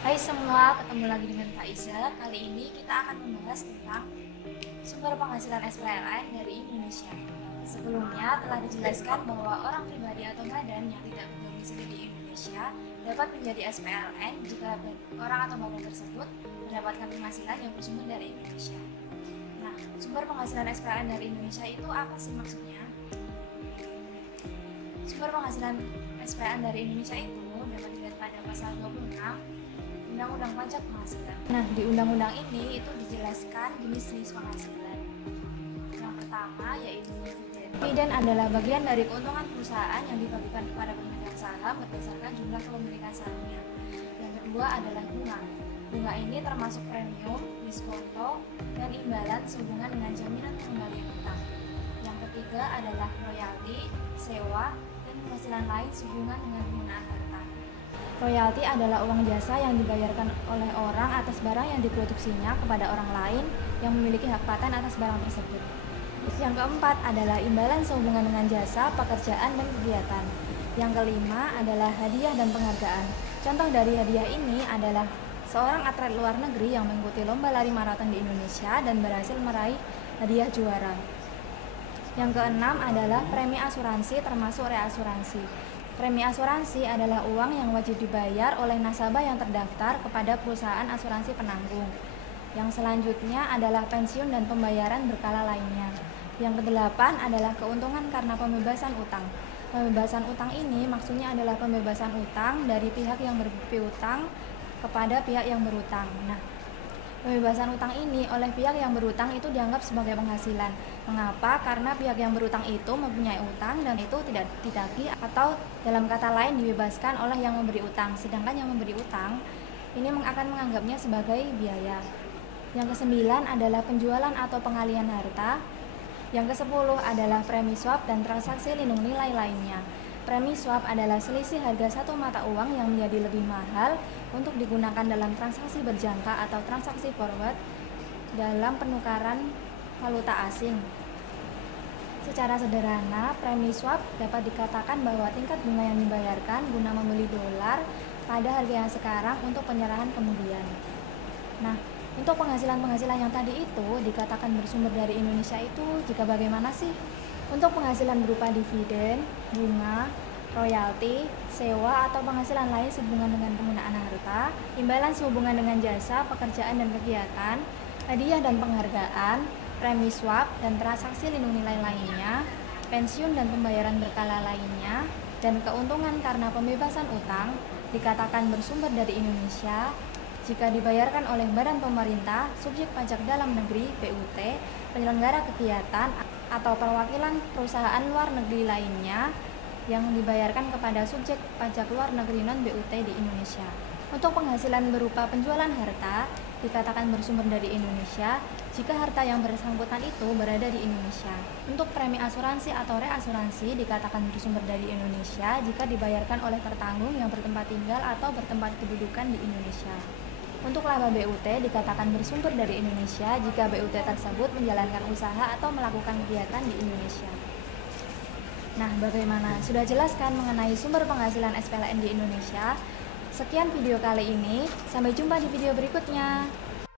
Hai semua, ketemu lagi dengan Kak Iza. Kali ini kita akan membahas tentang sumber penghasilan SPLN dari Indonesia. Sebelumnya telah dijelaskan bahwa orang pribadi atau badan yang tidak berdomisili di Indonesia dapat menjadi SPLN jika orang atau badan tersebut mendapatkan penghasilan yang bersumber dari Indonesia. Nah, sumber penghasilan SPLN dari Indonesia itu apa sih maksudnya? Sumber penghasilan SPLN dari Indonesia itu dapat dilihat pada pasal 26 Undang-Undang Pajak Penghasilan. Nah, di undang-undang ini itu dijelaskan jenis-jenis penghasilan. Yang pertama yaitu dividen. Dividen adalah bagian dari keuntungan perusahaan yang dibagikan kepada pemegang saham berdasarkan jumlah kepemilikan sahamnya. Yang kedua adalah bunga. Bunga ini termasuk premium, diskonto, dan imbalan sehubungan dengan jaminan pengembalian utang. Yang ketiga adalah royalti, sewa, dan penghasilan lain sehubungan dengan penggunaan harta. Royalti adalah uang jasa yang dibayarkan oleh orang atas barang yang diproduksinya kepada orang lain yang memiliki hak paten atas barang tersebut. Yang keempat adalah imbalan sehubungan dengan jasa, pekerjaan, dan kegiatan. Yang kelima adalah hadiah dan penghargaan. Contoh dari hadiah ini adalah seorang atlet luar negeri yang mengikuti lomba lari maraton di Indonesia dan berhasil meraih hadiah juara. Yang keenam adalah premi asuransi termasuk reasuransi. Premi asuransi adalah uang yang wajib dibayar oleh nasabah yang terdaftar kepada perusahaan asuransi penanggung. Yang selanjutnya adalah pensiun dan pembayaran berkala lainnya. Yang kedelapan adalah keuntungan karena pembebasan utang. Pembebasan utang ini maksudnya adalah pembebasan utang dari pihak yang berpiutang kepada pihak yang berutang. Nah, pembebasan utang ini oleh pihak yang berutang itu dianggap sebagai penghasilan. Mengapa? Karena pihak yang berutang itu mempunyai utang dan itu tidak ditagih atau dalam kata lain dibebaskan oleh yang memberi utang. Sedangkan yang memberi utang ini akan menganggapnya sebagai biaya. Yang kesembilan adalah penjualan atau pengalihan harta. Yang kesepuluh adalah premi swap dan transaksi lindung nilai lainnya. Premi swap adalah selisih harga satu mata uang yang menjadi lebih mahal untuk digunakan dalam transaksi berjangka atau transaksi forward dalam penukaran valuta asing. Secara sederhana, premi swap dapat dikatakan bahwa tingkat bunga yang dibayarkan guna membeli dolar pada harga yang sekarang untuk penyerahan kemudian. Nah, untuk penghasilan-penghasilan yang tadi itu dikatakan bersumber dari Indonesia itu jika bagaimana sih? Untuk penghasilan berupa dividen, bunga, royalti, sewa, atau penghasilan lain sehubungan dengan penggunaan harta, imbalan sehubungan dengan jasa, pekerjaan dan kegiatan, hadiah dan penghargaan, premi swap dan transaksi lindung nilai lainnya, pensiun dan pembayaran berkala lainnya, dan keuntungan karena pembebasan utang dikatakan bersumber dari Indonesia jika dibayarkan oleh badan pemerintah, subjek pajak dalam negeri (BUT), penyelenggara kegiatan atau perwakilan perusahaan luar negeri lainnya yang dibayarkan kepada subjek pajak luar negeri non-BUT di Indonesia. Untuk penghasilan berupa penjualan harta dikatakan bersumber dari Indonesia jika harta yang bersangkutan itu berada di Indonesia. Untuk premi asuransi atau reasuransi dikatakan bersumber dari Indonesia jika dibayarkan oleh tertanggung yang bertempat tinggal atau bertempat kedudukan di Indonesia. Untuk laba BUT dikatakan bersumber dari Indonesia jika BUT tersebut menjalankan usaha atau melakukan kegiatan di Indonesia. Nah, bagaimana? Sudah jelaskan mengenai sumber penghasilan SPLN di Indonesia? Sekian video kali ini, sampai jumpa di video berikutnya.